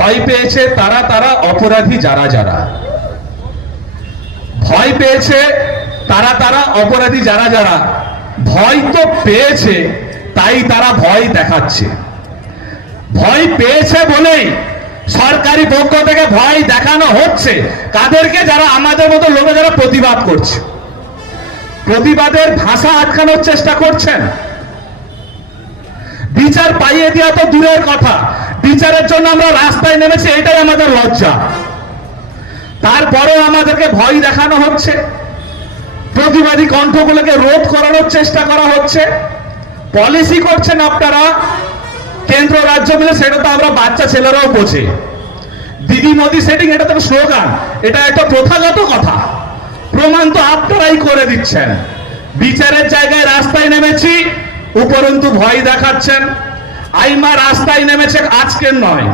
ভয় পেয়েছে তারা তারা অপরাধী যারা যারা, ভয় পেয়েছে তারা তারা অপরাধী যারা যারা, ভয় তো পেয়েছে তাই তারা ভয় দেখাচ্ছে। ভয় পেয়েছে বলেই সরকারি পক্ষ থেকে ভয় দেখানো হচ্ছে কাদেরকে? যারা আমাদের মতো লোকে যারা প্রতিবাদ করছে, প্রতিবাদের ভাষা আটকানোর চেষ্টা করছেন। বিচার পাইয়ে দেওয়া তো দূরের কথা, বিচারের জন্য আমরা রাস্তায় নেমেছি, এটাই আমাদের লজ্জা। তারপরেও আমাদেরকে ভয় দেখানো হচ্ছে, প্রতিবাদী কণ্ঠগুলোকে রোধ করানোর চেষ্টা করা হচ্ছে। পলিসি করছেন আপনারা কেন্দ্র রাজ্য মিলে, সেটা তো আমরা বাচ্চা ছেলেরাও বোঝে। দিদি মোদি সেটিং, এটা তো স্লোগান, এটা একটা প্রথাগত কথা। প্রমাণ তো আপনারাই করে দিচ্ছেন। বিচারের জায়গায় রাস্তায় নেমেছি, উপরন্তু ভয় দেখাচ্ছেন। আইমা রাস্তায় নেমেছে, আজকের নয়।